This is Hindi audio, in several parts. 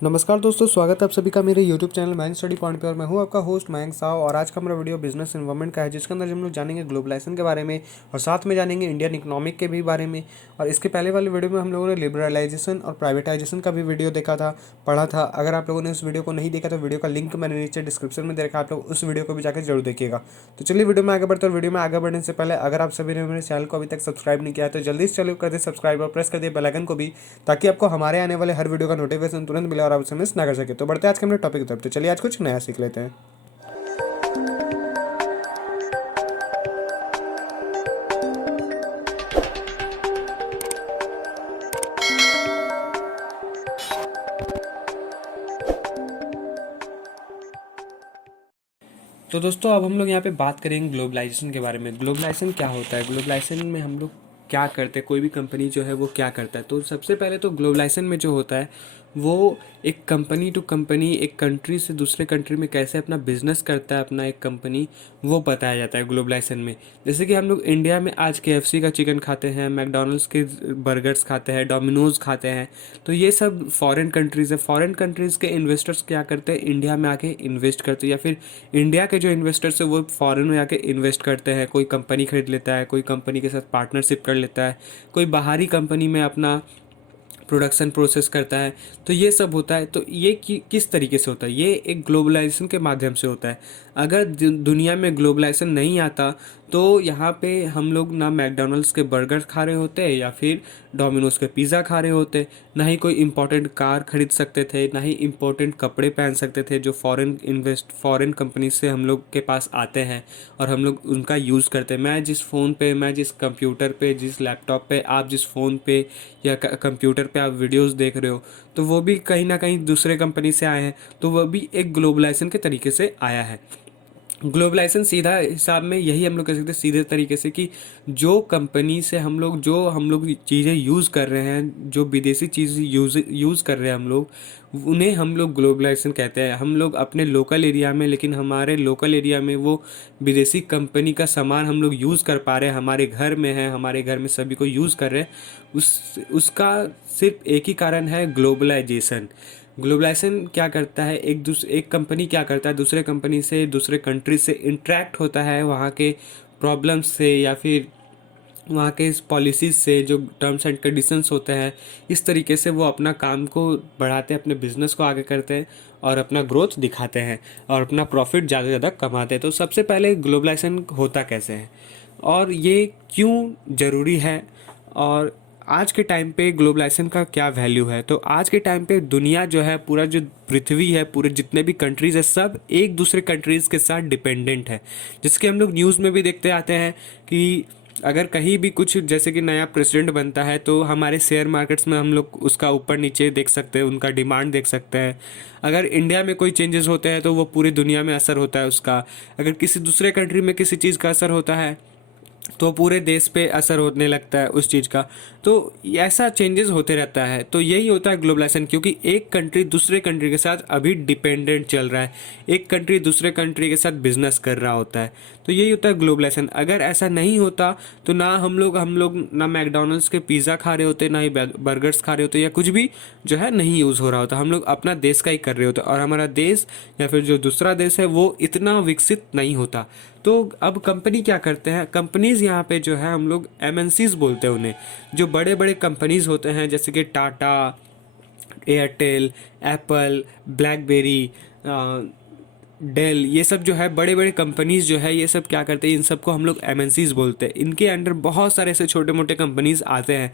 नमस्कार दोस्तों, स्वागत है आप सभी का मेरे YouTube channel mind study point पे। और मैं हूं आपका होस्ट मयंक साव। और आज का हमारा वीडियो बिजनेस इन्वायरमेंट का है, जिसके अंदर हम लोग जानेंगे ग्लोबलाइजेशन के बारे में और साथ में जानेंगे इंडियन इकोनॉमिक के भी बारे में। और इसके पहले वाले वीडियो में हम लोगों ने लिबरलाइजेशन और प्राइवेटाइजेशन का भी वीडियो देखा था, पढ़ा था। अगर आप लोगों ने उस वीडियो को नहीं देखा तो वीडियो का लिंक मैंने नीचे डिस्क्रिप्शन में दे रखा है, आप लोग उस वीडियो को भी जाकर जरूर देखिएगा। तो चलिए वीडियो में आगे बढ़ते हैं। वीडियो में आगे बढ़ने से पहले अगर आप सभी ने मेरे चैनल को अभी तक सब्सक्राइब नहीं किया है तो जल्दी से चलो कर दे सब्सक्राइब और प्रेस कर दिए बेल आइकन को भी, ताकि आपको हमारे आने वाले हर वीडियो का नोटिफिकेशन तुरंत मिले और आप उसे मिस ना कर सके। तो बढ़ते हैं आज के अपने टॉपिक की तरफ। तो चलिए आज कुछ नया सीख लेते हैं। तो दोस्तों अब हम लोग यहाँ पे बात करेंगे ग्लोबलाइजेशन के बारे में। ग्लोबलाइजेशन क्या होता है, ग्लोबलाइजेशन में हम लोग क्या करते हैं, कोई भी कंपनी जो है वो क्या करता है। तो सबसे पहले तो ग्लोबलाइजेशन में जो होता है वो एक कंपनी टू कंपनी, एक कंट्री से दूसरे कंट्री में कैसे अपना बिजनेस करता है अपना एक कंपनी, वो बताया जाता है ग्लोबलाइजेशन में। जैसे कि हम लोग इंडिया में आज KFC का चिकन खाते हैं, मैकडोनल्ड्स के बर्गर्स खाते हैं, डोमिनोज खाते हैं। तो ये सब फॉरेन कंट्रीज़ है। फॉरेन कंट्रीज़ के इन्वेस्टर्स क्या करते हैं, इंडिया में आके इन्वेस्ट करते हैं, या फिर इंडिया के जो इन्वेस्टर्स है वो फॉरेन में आके इन्वेस्ट करते हैं। कोई कंपनी खरीद लेता है, कोई कंपनी के साथ पार्टनरशिप कर लेता है, कोई बाहरी कंपनी में अपना प्रोडक्शन प्रोसेस करता है। तो ये सब होता है। तो ये किस तरीके से होता है, ये एक ग्लोबलाइजेशन के माध्यम से होता है। अगर दुनिया में ग्लोबलाइजेशन नहीं आता तो यहाँ पे हम लोग ना मैकडोनल्ड्स के बर्गर खा रहे होते या फिर डोमिनोज के पिज़्ज़ा खा रहे होते, ना ही कोई इंपॉर्टेंट कार खरीद सकते थे, ना ही इंपॉर्टेंट कपड़े पहन सकते थे जो फॉरेन कंपनी से हम लोग के पास आते हैं और हम लोग उनका यूज़ करते हैं। मैं जिस फ़ोन पे, मैं जिस कंप्यूटर पे, जिस लैपटॉप पे, आप जिस फ़ोन पे या कंप्यूटर पे आप वीडियोस देख रहे हो, तो वो भी कहीं ना कहीं दूसरे कंपनी से आए हैं। तो वह भी एक ग्लोबलाइजेशन के तरीके से आया है। ग्लोबलाइजेशन सीधा हिसाब में यही हम लोग कह सकते हैं सीधे तरीके से कि जो कंपनी से हम लोग चीज़ें यूज़ कर रहे हैं, जो विदेशी चीज़ यूज़ कर रहे हैं हम लोग, उन्हें हम लोग ग्लोबलाइजेशन कहते हैं। हम लोग अपने लोकल एरिया में, लेकिन हमारे लोकल एरिया में वो विदेशी कंपनी का सामान हम लोग यूज़ कर पा रहे हैं, हमारे घर में है, हमारे घर में सभी को यूज़ कर रहे हैं। उसका सिर्फ एक ही कारण है, ग्लोबलाइजेशन। ग्लोबलाइजेशन क्या करता है, एक कंपनी क्या करता है, दूसरे कंपनी से, दूसरे कंट्री से इंटरेक्ट होता है, वहाँ के प्रॉब्लम्स से या फिर वहाँ के पॉलिसीज़ से, जो टर्म्स एंड कंडीशंस होते हैं, इस तरीके से वो अपना काम को बढ़ाते हैं, अपने बिजनेस को आगे करते हैं और अपना ग्रोथ दिखाते हैं और अपना प्रॉफिट ज़्यादा से ज़्यादा कमाते हैं। तो सबसे पहले ग्लोबलाइजेशन होता कैसे है और ये क्यों ज़रूरी है, और आज के टाइम पे ग्लोबलाइजेशन का क्या वैल्यू है। तो आज के टाइम पे दुनिया जो है, पूरा जो पृथ्वी है, पूरे जितने भी कंट्रीज़ है, सब एक दूसरे कंट्रीज़ के साथ डिपेंडेंट है। जैसे कि हम लोग न्यूज़ में भी देखते आते हैं कि अगर कहीं भी कुछ, जैसे कि नया प्रेसिडेंट बनता है तो हमारे शेयर मार्केट्स में हम लोग उसका ऊपर नीचे देख सकते हैं, उनका डिमांड देख सकते हैं। अगर इंडिया में कोई चेंजेस होते हैं तो वो पूरी दुनिया में असर होता है उसका। अगर किसी दूसरे कंट्री में किसी चीज़ का असर होता है तो पूरे देश पे असर होने लगता है उस चीज़ का। तो ऐसा चेंजेस होते रहता है। तो यही होता है ग्लोबलाइजेशन, क्योंकि एक कंट्री दूसरे कंट्री के साथ अभी डिपेंडेंट चल रहा है, एक कंट्री दूसरे कंट्री के साथ बिजनेस कर रहा होता है। तो यही होता है ग्लोबलाइजेशन। अगर ऐसा नहीं होता तो ना हम लोग ना मैकडोनल्ड्स के पिज़्ज़ा खा रहे होते, ना ही बर्गर्स खा रहे होते, या कुछ भी जो है नहीं यूज़ हो रहा होता। हम लोग अपना देश का ही कर रहे होते और हमारा देश या फिर जो दूसरा देश है वो इतना विकसित नहीं होता। तो अब कंपनी क्या करते हैं, कंपनीज़ यहाँ पे जो है हम लोग MNCs बोलते हैं उन्हें, जो बड़े बड़े कंपनीज़ होते हैं, जैसे कि Tata, Airtel, Apple, BlackBerry, Dell, ये सब जो है बड़े बड़े कंपनीज़ जो है, ये सब क्या करते हैं, इन सबको हम लोग MNCs बोलते हैं। इनके अंडर बहुत सारे ऐसे छोटे मोटे कंपनीज़ आते हैं।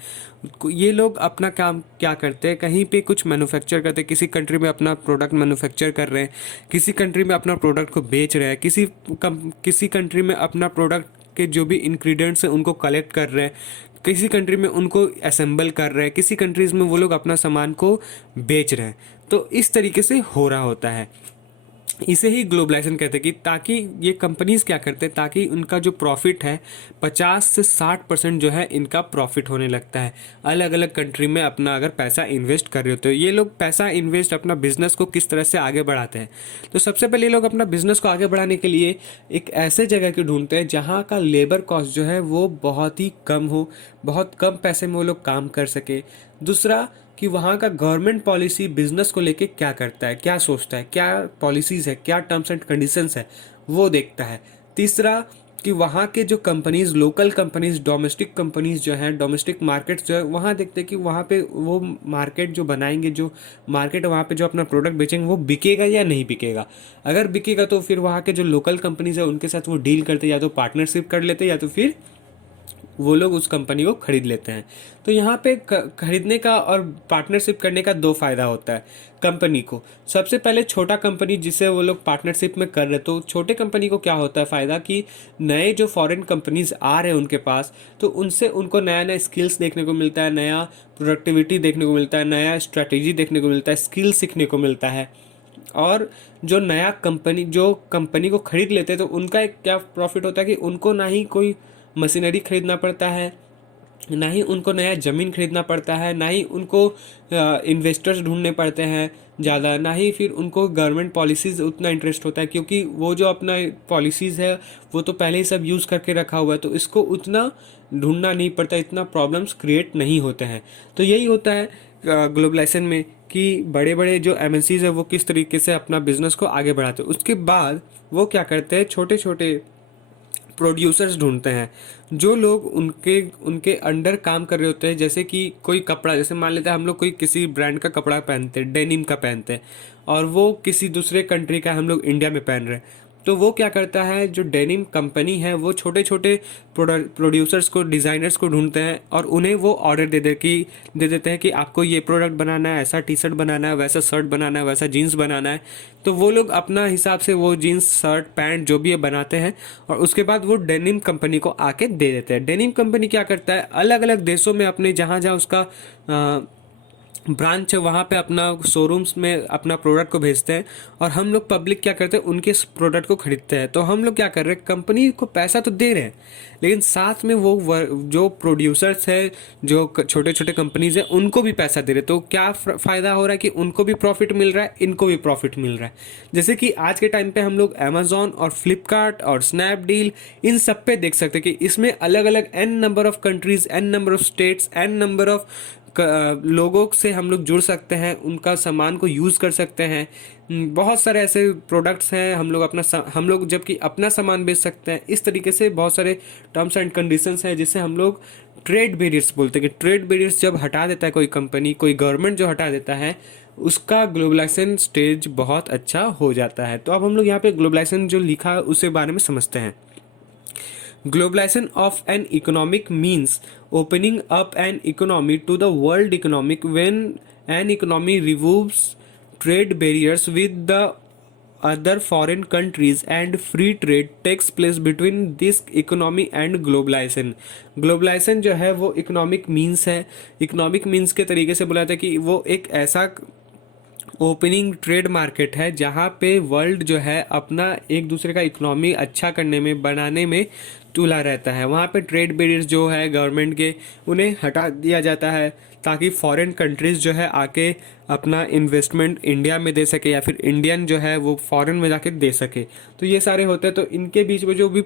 ये लोग अपना काम क्या करते हैं, कहीं पे कुछ मैन्युफैक्चर करते हैं, किसी कंट्री में अपना प्रोडक्ट मैन्युफैक्चर कर रहे हैं, किसी कंट्री में अपना प्रोडक्ट को बेच रहे हैं, किसी कंट्री में अपना प्रोडक्ट के जो भी इंग्रेडिएंट्स हैं उनको कलेक्ट कर रहे हैं, किसी कंट्री में उनको असेंबल कर रहे हैं, किसी कंट्रीज़ में वो लोग अपना सामान को बेच रहे हैं। तो इस तरीके से हो रहा होता है। इसे ही ग्लोबलाइजेशन कहते हैं कि ताकि ये कंपनीज क्या करते हैं, ताकि उनका जो प्रॉफिट है 50 से 60% जो है इनका प्रॉफिट होने लगता है अलग अलग कंट्री में। अपना अगर पैसा इन्वेस्ट कर रहे होते हो, ये लोग पैसा इन्वेस्ट अपना बिजनेस को किस तरह से आगे बढ़ाते हैं। तो सबसे पहले ये लोग अपना बिजनेस को आगे बढ़ाने के लिए एक ऐसे जगह की ढूंढते हैं जहाँ का लेबर कॉस्ट जो है वो बहुत ही कम हो, बहुत कम पैसे में वो लोग काम कर सके। दूसरा कि वहाँ का गवर्नमेंट पॉलिसी बिजनेस को लेके क्या करता है, क्या सोचता है, क्या पॉलिसीज़ है, क्या टर्म्स एंड कंडीशंस है, वो देखता है। तीसरा कि वहाँ के जो companies, local companies, domestic companies जो हैं, डोमेस्टिक मार्केट्स जो है, वहाँ देखते हैं कि वहाँ पे वो मार्केट जो बनाएंगे, जो मार्केट वहाँ पे जो अपना प्रोडक्ट बेचेंगे वो बिकेगा या नहीं बिकेगा। अगर बिकेगा तो फिर वहाँ के जो लोकल कंपनीज़ है उनके साथ वो डील करते, या तो पार्टनरशिप कर लेते, या तो फिर वो लोग उस कंपनी को खरीद लेते हैं। तो यहाँ पे खरीदने का और पार्टनरशिप करने का दो फायदा होता है कंपनी को। सबसे पहले छोटा कंपनी जिसे वो लोग पार्टनरशिप में कर रहे, तो छोटे कंपनी को क्या होता है फ़ायदा कि नए जो फॉरेन कंपनीज आ रहे हैं उनके पास, तो उनसे उनको नया नया स्किल्स देखने को मिलता है, नया प्रोडक्टिविटी देखने को मिलता है, नया स्ट्रैटेजी देखने को मिलता है, स्किल सीखने को मिलता है। और जो नया कंपनी जो कंपनी को खरीद लेते हैं तो उनका एक क्या प्रॉफिट होता है कि उनको ना ही कोई मशीनरी खरीदना पड़ता है, ना ही उनको नया ज़मीन खरीदना पड़ता है, ना ही उनको इन्वेस्टर्स ढूंढने पड़ते हैं ज़्यादा, ना ही फिर उनको गवर्नमेंट पॉलिसीज़ उतना इंटरेस्ट होता है, क्योंकि वो जो अपना पॉलिसीज़ है वो तो पहले ही सब यूज़ करके रखा हुआ है, तो इसको उतना ढूंढना नहीं पड़ता, इतना प्रॉब्लम्स क्रिएट नहीं होते हैं। तो यही होता है ग्लोबलाइजेशन में कि बड़े बड़े जो एमएनसीज है वो किस तरीके से अपना बिजनेस को आगे बढ़ाते हैं। उसके बाद वो क्या करते हैं, छोटे छोटे प्रोड्यूसर्स ढूंढते हैं, जो लोग उनके उनके अंडर काम कर रहे होते हैं। जैसे कि कोई कपड़ा, जैसे मान लेते हैं हम लोग कोई किसी ब्रांड का कपड़ा पहनते हैं, डेनिम का पहनते हैं, और वो किसी दूसरे कंट्री का हम लोग इंडिया में पहन रहे हैं, तो वो क्या करता है, जो डेनिम कंपनी है वो छोटे छोटे प्रोड्यूसर्स को, डिज़ाइनर्स को ढूंढते हैं और उन्हें वो ऑर्डर दे देते हैं कि आपको ये प्रोडक्ट बनाना है, ऐसा टी शर्ट बनाना है, वैसा शर्ट बनाना है, वैसा जीन्स बनाना है। तो वो लोग अपना हिसाब से वो जीन्स, शर्ट, पैंट जो भी है बनाते हैं, और उसके बाद वो डेनिम कंपनी को आके दे देते हैं। डेनिम कंपनी क्या करता है, अलग अलग देशों में अपने जहाँ जहाँ उसका ब्रांच है वहाँ पे अपना शोरूम्स में अपना प्रोडक्ट को भेजते हैं, और हम लोग पब्लिक क्या करते हैं, उनके प्रोडक्ट को खरीदते हैं। तो हम लोग क्या कर रहे हैं, कंपनी को पैसा तो दे रहे हैं, लेकिन साथ में वो जो प्रोड्यूसर्स है, जो छोटे छोटे कंपनीज है, उनको भी पैसा दे रहे हैं। तो क्या फ़ायदा हो रहा है कि उनको भी प्रॉफिट मिल रहा है, इनको भी प्रॉफिट मिल रहा है। जैसे कि आज के टाइम पे हम लोग अमेजोन और फ्लिपकार्ट और स्नैपडील, इन सब पे देख सकते हैं कि इसमें अलग अलग n number of countries, n number of states, n number of लोगों से हम लोग जुड़ सकते हैं, उनका सामान को यूज़ कर सकते हैं। बहुत सारे ऐसे प्रोडक्ट्स हैं, हम लोग जबकि अपना सामान बेच सकते हैं। इस तरीके से बहुत सारे टर्म्स एंड कंडीशंस हैं जिसे हम लोग ट्रेड बैरियर्स बोलते हैं, कि ट्रेड बैरियर्स जब हटा देता है कोई कंपनी, कोई गवर्नमेंट जो हटा देता है, उसका ग्लोबलाइजेशन स्टेज बहुत अच्छा हो जाता है। तो अब हम लोग यहाँ पे ग्लोबलाइजेशन जो लिखा है उसके बारे में समझते हैं। Globalization of an economic means opening up an economy to the world economic when an economy removes trade barriers with the other foreign countries and free trade takes place between this economy and globalization। globalization जो है वो इकोनॉमिक मीन्स है। इकोनॉमिक मीन्स के तरीके से बोला जाता है कि वो एक ऐसा ओपनिंग ट्रेड मार्केट है जहाँ पे वर्ल्ड जो है अपना एक दूसरे का इकोनॉमी अच्छा करने में, बनाने में तुला रहता है। वहाँ पे ट्रेड बैरियर्स जो है गवर्नमेंट के, उन्हें हटा दिया जाता है ताकि फॉरेन कंट्रीज़ जो है आके अपना इन्वेस्टमेंट इंडिया में दे सके, या फिर इंडियन जो है वो फॉरेन में जाके दे सके। तो ये सारे होते हैं। तो इनके बीच में जो भी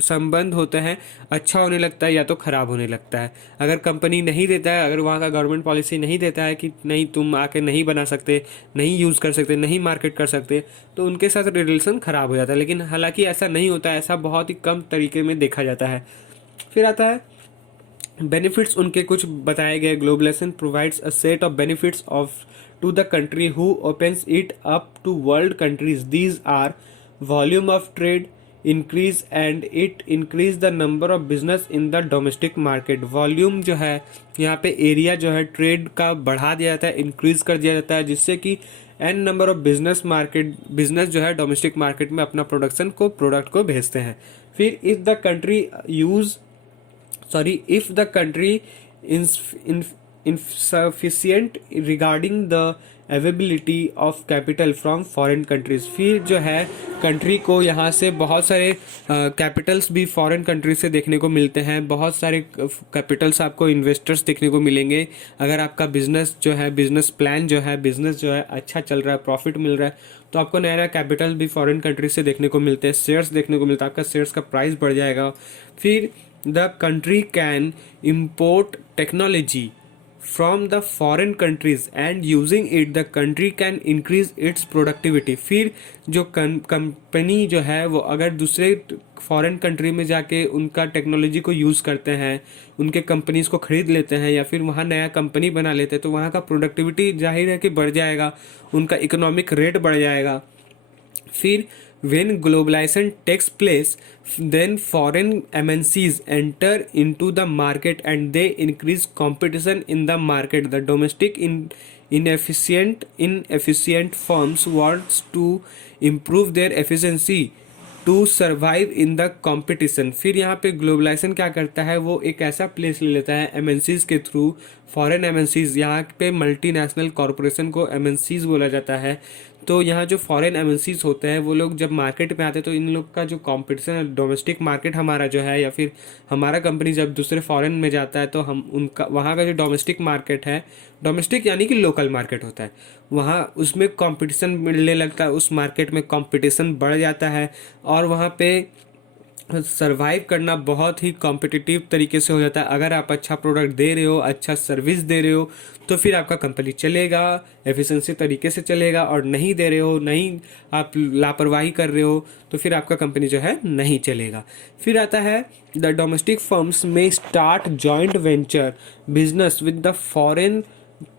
संबंध होते हैं अच्छा होने लगता है या तो ख़राब होने लगता है। अगर कंपनी नहीं देता है, अगर वहाँ का गवर्नमेंट पॉलिसी नहीं देता है कि नहीं तुम आके नहीं बना सकते, नहीं यूज़ कर सकते, नहीं मार्केट कर सकते, तो उनके साथ रिलेशन ख़राब हो जाता है। लेकिन हालांकि ऐसा नहीं होता है, ऐसा बहुत ही कम तरीके में देखा जाता है। फिर आता है बेनिफिट्स, उनके कुछ बताए गए। Globalisation provides a set of benefits of to the country who opens it up to world countries. These are volume of trade increase and it increase the number of business in the domestic market. Volume जो है यहाँ पे एरिया जो है ट्रेड का बढ़ा दिया जाता है, इंक्रीज कर दिया जाता है, जिससे कि एन नंबर ऑफ बिजनेस जो है डोमेस्टिक मार्केट में अपना प्रोडक्ट को भेजते हैं। फिर if the country insufficient regarding the availability of capital from foreign countries. फिर जो है कंट्री को यहाँ से बहुत सारे कैपिटल्स भी फॉरेन कंट्री से देखने को मिलते हैं। बहुत सारे कैपिटल्स आपको, इन्वेस्टर्स देखने को मिलेंगे। अगर आपका बिजनेस प्लान जो है, बिजनेस जो है अच्छा चल रहा है, प्रॉफिट मिल रहा है, तो आपको नया नया कैपिटल भी फॉरेन कंट्री से देखने को मिलते हैं। शेयर्स देखने को मिलता है, आपका शेयर्स का प्राइस बढ़ जाएगा। फिर the country can import technology from the foreign countries and using it the country can increase its productivity. फिर जो कंपनी जो है वो अगर दूसरे फॉरेन कंट्री में जाके उनका टेक्नोलॉजी को यूज़ करते हैं, उनके कंपनीज को ख़रीद लेते हैं या फिर वहाँ नया कंपनी बना लेते हैं, तो वहाँ का प्रोडक्टिविटी जाहिर है कि बढ़ जाएगा, उनका इकोनॉमिक रेट बढ़ जाएगा। फिर when globalization takes place, then foreign MNCs enter into the market and they increase competition in the market. The domestic inefficient firms wants to improve their efficiency to survive in the competition. फिर यहाँ पे ग्लोबलाइजेशन क्या करता है, वो एक ऐसा प्लेस ले लेता है एमएनसीज के थ्रू, फॉरेन एमएनसीज, यहाँ पे मल्टीनेशनल कॉरपोरेशन को एमएनसीज बोला जाता है। तो यहाँ जो फॉरेन एमएनसीज होते हैं वो लोग जब मार्केट में आते हैं तो इन लोग का जो कंपटीशन है, डोमेस्टिक मार्केट हमारा जो है या फिर हमारा कंपनी जब दूसरे फॉरेन में जाता है तो हम उनका वहाँ का जो डोमेस्टिक मार्केट है, डोमेस्टिक यानी कि लोकल मार्केट होता है, वहाँ उसमें कंपटीशन मिलने लगता है, उस मार्केट में कंपटीशन बढ़ जाता है और वहाँ पे सरवाइव करना बहुत ही कॉम्पिटिटिव तरीके से हो जाता है। अगर आप अच्छा प्रोडक्ट दे रहे हो, अच्छा सर्विस दे रहे हो, तो फिर आपका कंपनी चलेगा, एफिशिएंसी तरीके से चलेगा, और नहीं दे रहे हो, नहीं आप लापरवाही कर रहे हो, तो फिर आपका कंपनी जो है नहीं चलेगा। फिर आता है द डोमेस्टिक फर्म्स में start joint venture business with the foreign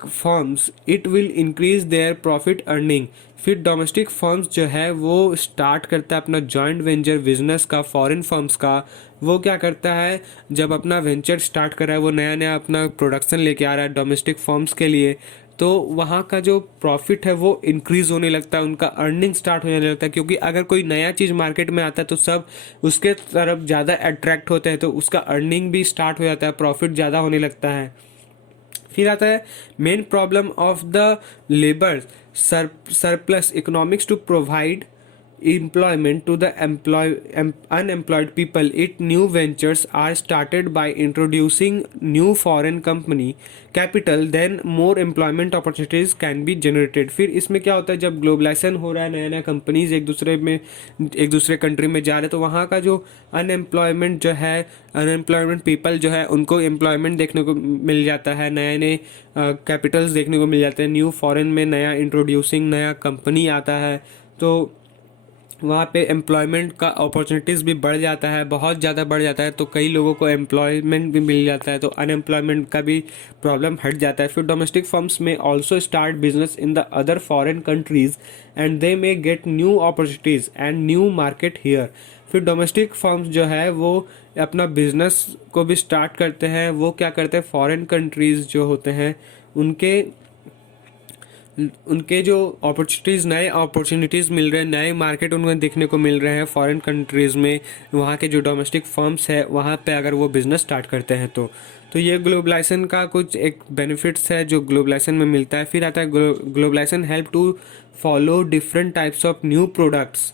firms, it will increase their profit earning. फिर डोमेस्टिक फर्म्स जो है वो स्टार्ट करता है अपना जॉइंट वेंचर बिजनेस का फॉरेन फर्म्स का। वो क्या करता है, जब अपना वेंचर स्टार्ट कर रहा है, वो नया नया अपना प्रोडक्शन लेके आ रहा है डोमेस्टिक फर्म्स के लिए, तो वहाँ का जो प्रॉफिट है वो इंक्रीज़ होने लगता है, उनका अर्निंग स्टार्ट होने लगता है। क्योंकि अगर कोई नया चीज़ मार्केट में आता है तो सब उसके तरफ ज़्यादा अट्रैक्ट होते हैं, तो उसका अर्निंग भी स्टार्ट हो जाता है, प्रॉफिट ज़्यादा होने लगता है। फिर आता है main problem of the labour surplus economics to provide employment to the unemployed people. It new ventures are started by introducing new foreign company capital, then more employment opportunities can be generated. फिर इसमें क्या होता है, जब ग्लोबलाइजेशन हो रहा है, नया नया कंपनीज एक दूसरे कंट्री में जा रहे हैं, तो वहाँ का जो अनएम्प्लॉयमेंट पीपल जो है उनको एम्प्लॉयमेंट देखने को मिल जाता है, नए नए कैपिटल्स देखने को मिल जाते हैं, न्यू फॉरेन में नया इंट्रोड्यूसिंग नया कंपनी आता है, तो वहाँ पे एम्प्लॉयमेंट का अपॉर्चुनिटीज़ भी बढ़ जाता है, बहुत ज़्यादा बढ़ जाता है, तो कई लोगों को एम्प्लॉयमेंट भी मिल जाता है, तो अनएम्प्लॉयमेंट का भी प्रॉब्लम हट जाता है। फिर डोमेस्टिक फर्म्स में also start business in the other foreign countries and they may get new opportunities and new market here. फिर डोमेस्टिक फर्म्स जो है वो अपना बिजनेस को भी स्टार्ट करते हैं। वो क्या करते हैं, फॉरेन कंट्रीज़ जो होते हैं उनके जो नए अपॉर्चुनिटीज़ मिल रहे हैं, नए मार्केट उनको देखने को मिल रहे हैं फॉरेन कंट्रीज़ में, वहाँ के जो डोमेस्टिक फर्म्स है वहाँ पे अगर वो बिज़नेस स्टार्ट करते हैं तो ये ग्लोबलाइजेशन का कुछ एक बेनिफिट्स है जो ग्लोबलाइजेशन में मिलता है। फिर आता है globalisation help to follow different types of new products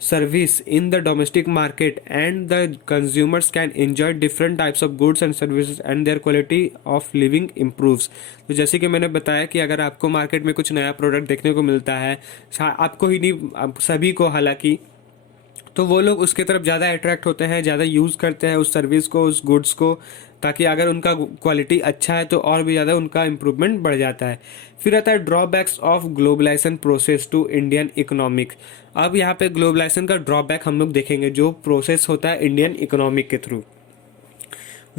service in the domestic market, and the consumers can enjoy different types of goods and services and their quality of living improves। तो जैसे कि मैंने बताया कि अगर आपको मार्केट में कुछ नया प्रोडक्ट देखने को मिलता है, आपको ही नहीं, आप सभी को हालांकि, तो वो लोग उसके तरफ ज़्यादा अट्रैक्ट होते हैं, ज़्यादा यूज़ करते हैं उस सर्विस को, उस गुड्स को, ताकि अगर उनका क्वालिटी अच्छा है तो और भी ज़्यादा उनका इम्प्रूवमेंट बढ़ जाता है। फिर आता है drawbacks of globalisation process to Indian economic. अब यहाँ पे ग्लोबलाइजेशन का ड्रॉबैक हम लोग देखेंगे जो प्रोसेस होता है इंडियन इकोनॉमिक के through.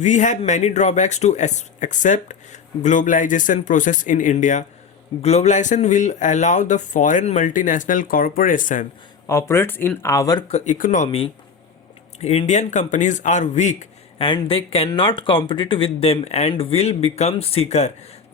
We have many drawbacks to accept globalisation process in India. Globalization will allow the foreign multinational corporation operates in our economy. Indian companies are weak and they cannot compete with them and will become sicker।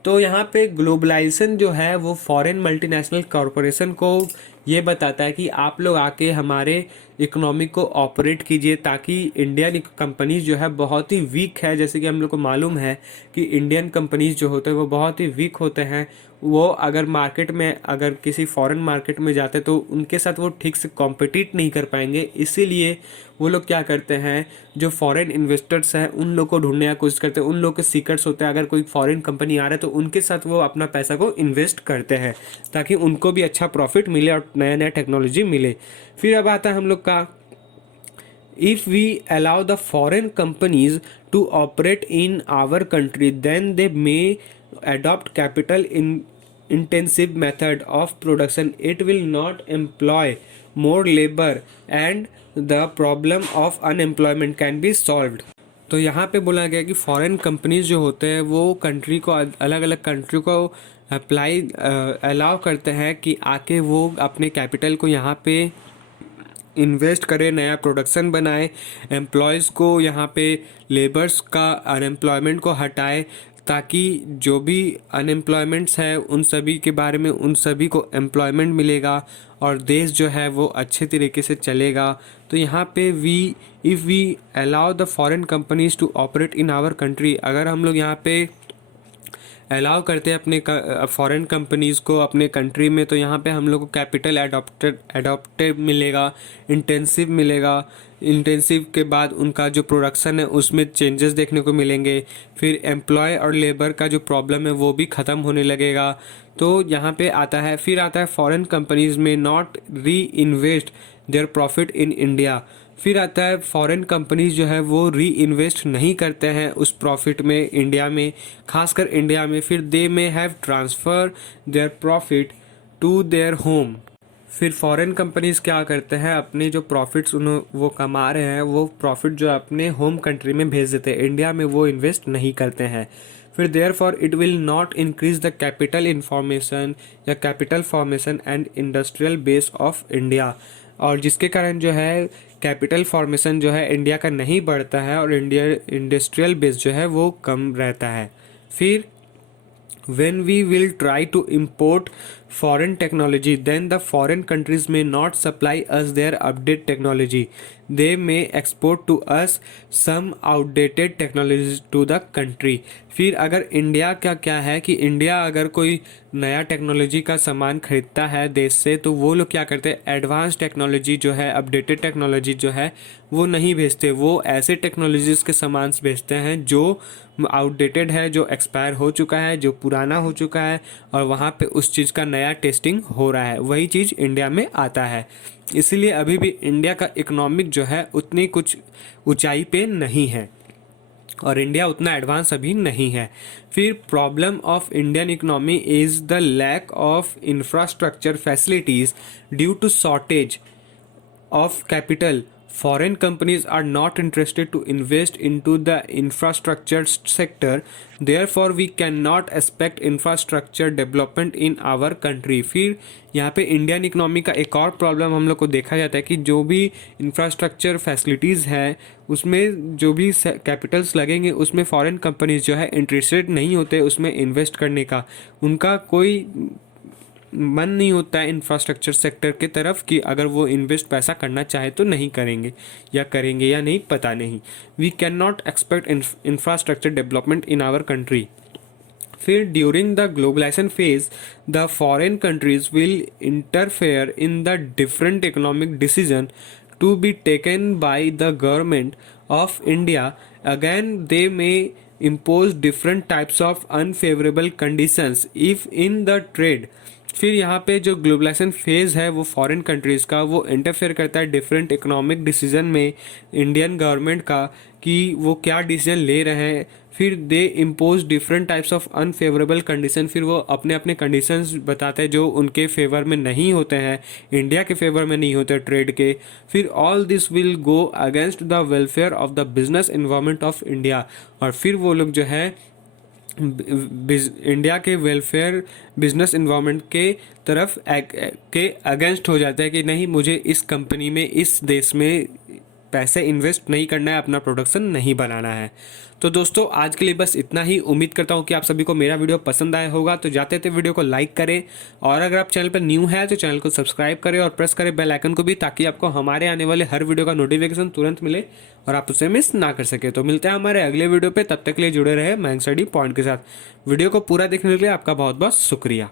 तो यहाँ पे ग्लोबलाइजेशन जो है वो फॉरेन मल्टीनेशनल कॉरपोरेशन को ये बताता है कि आप लोग आके हमारे इकोनॉमी को ऑपरेट कीजिए, ताकि इंडियन कंपनीज जो है बहुत ही वीक है। जैसे कि हम लोग को मालूम है कि इंडियन कंपनीज जो होते हैं वो बहुत ही वीक होते हैं, वो अगर किसी फॉरेन मार्केट में जाते तो उनके साथ वो ठीक से कॉम्पिटिट नहीं कर पाएंगे। इसीलिए वो लोग क्या करते हैं, जो फॉरेन इन्वेस्टर्स हैं उन लोग को ढूंढने की कोशिश करते हैं, उन लोग के सीक्रेट्स होते हैं। अगर कोई फॉरेन कंपनी आ रहा है तो उनके साथ वो अपना पैसा को इन्वेस्ट करते हैं ताकि उनको भी अच्छा प्रॉफिट मिले और नया नया टेक्नोलॉजी मिले। फिर अब आता है हम लोग का if we allow the foreign companies to operate in our country, then they may adopt capital intensive method of production. It will not employ more labor and the problem of unemployment can be solved. तो यहाँ पे बोला गया कि फॉरेन कंपनीज जो होते हैं वो कंट्री को, अलग अलग कंट्री को अप्लाई अलाउ करते हैं कि आके वो अपने कैपिटल को यहाँ पे इन्वेस्ट करे, नया प्रोडक्शन बनाए, एम्प्लॉयज़ को यहाँ पे लेबर्स का अनएम्प्लॉयमेंट को हटाए, ताकि जो भी अनएम्प्लॉयमेंट्स है उन सभी के बारे में उन सभी को एम्प्लॉयमेंट मिलेगा और देश जो है वो अच्छे तरीके से चलेगा। तो यहाँ पे if we allow the foreign companies to operate in our country, अगर हम लोग यहाँ पे अलाउ करते हैं अपने फॉरेन कंपनीज़ को अपने कंट्री में, तो यहाँ पे हम लोग को कैपिटल एडॉप्टेड मिलेगा, इंटेंसिव मिलेगा। इंटेंसिव के बाद उनका जो प्रोडक्शन है उसमें चेंजेस देखने को मिलेंगे। फिर एम्प्लॉय और लेबर का जो प्रॉब्लम है वो भी ख़त्म होने लगेगा। तो यहाँ पे आता है, फिर आता है फॉरेन कंपनीज़ में नॉट री invest their profit in India. फिर आता है फॉरेन कंपनीज जो है वो री इन्वेस्ट नहीं करते हैं उस प्रॉफिट में इंडिया में, खासकर इंडिया में। फिर they may have transfer their profit to their home. फिर फॉरेन कंपनीज क्या करते हैं, अपने जो प्रॉफिट्स वो कमा रहे हैं वो प्रॉफिट जो अपने होम कंट्री में भेज देते हैं, इंडिया में वो इन्वेस्ट नहीं करते हैं। फिर therefore it will not increase the capital information या capital formation and industrial base of India, और जिसके कारण जो है कैपिटल फॉर्मेशन जो है इंडिया का नहीं बढ़ता है और इंडिया इंडस्ट्रियल बेस जो है वो कम रहता है। फिर when we will try to import foreign technology, then the foreign countries may not supply us their updated technology. They may export to us some outdated technologies to the country. फिर अगर इंडिया का क्या है कि इंडिया अगर कोई नया टेक्नोलॉजी का सामान खरीदता है देश से, तो वो लोग क्या करते हैं, एडवांस टेक्नोलॉजी जो है, अपडेटेड टेक्नोलॉजी जो है वो नहीं भेजते। वो ऐसे टेक्नोलॉजीज़ के सामान भेजते हैं जो आउटडेटेड है, जो एक्सपायर हो चुका है, जो पुराना हो चुका है और वहाँ पे उस चीज़ का नया टेस्टिंग हो रहा है, वही चीज़ इंडिया में आता है। इसीलिए अभी भी इंडिया का इकोनॉमिक जो है उतनी कुछ ऊंचाई पे नहीं है और इंडिया उतना एडवांस अभी नहीं है। फिर problem of Indian economy is the lack of infrastructure facilities due to shortage of capital. Foreign companies are not interested to invest into the infrastructure sector. Therefore, we cannot expect infrastructure development in our country. फिर यहाँ पे इंडियन इकोनॉमी का एक और प्रॉब्लम हम लोग को देखा जाता है कि जो भी इंफ्रास्ट्रक्चर फैसिलिटीज़ है उसमें जो भी कैपिटल्स लगेंगे उसमें फॉरेन कंपनीज जो है इंटरेस्टेड नहीं होते उसमें इन्वेस्ट करने का। उनका कोई मन नहीं होता है इंफ्रास्ट्रक्चर सेक्टर की तरफ कि अगर वो इन्वेस्ट पैसा करना चाहे तो नहीं करेंगे या नहीं, पता नहीं। We can not expect infrastructure development in our country. फिर during the globalisation phase the foreign countries will interfere in the different economic decision to be taken by the government of India. Again, they may impose different types of unfavorable conditions if in the trade. फिर यहाँ पे जो ग्लोबलाइजेशन फेज़ है वो फॉरेन कंट्रीज़ का वो इंटरफेयर करता है डिफरेंट इकोनॉमिक डिसीजन में इंडियन गवर्नमेंट का कि वो क्या डिसीजन ले रहे हैं। फिर दे impose different types of unfavourable condition, फिर वो अपने अपने कंडीशंस बताते हैं जो उनके फेवर में नहीं होते हैं, इंडिया के फेवर में नहीं होते ट्रेड के। फिर all this will go against the welfare of the business environment of India, और फिर वो लोग जो है इंडिया के वेलफेयर बिजनेस इन्वायरमेंट के तरफ के अगेंस्ट हो जाता है कि नहीं, मुझे इस कंपनी में इस देश में पैसे इन्वेस्ट नहीं करना है, अपना प्रोडक्शन नहीं बनाना है। तो दोस्तों आज के लिए बस इतना ही। उम्मीद करता हूँ कि आप सभी को मेरा वीडियो पसंद आया होगा। तो जाते थे वीडियो को लाइक करें और अगर आप चैनल पर न्यू है तो चैनल को सब्सक्राइब करें और प्रेस करें बेल आइकन को भी, ताकि आपको हमारे आने वाले हर वीडियो का नोटिफिकेशन तुरंत मिले और आप उसे मिस ना कर सके। तो मिलते हैं हमारे अगले वीडियो पर, तब तक के लिए जुड़े रहे मयंक स्टडी पॉइंट के साथ। वीडियो को पूरा देखने के लिए आपका बहुत बहुत शुक्रिया।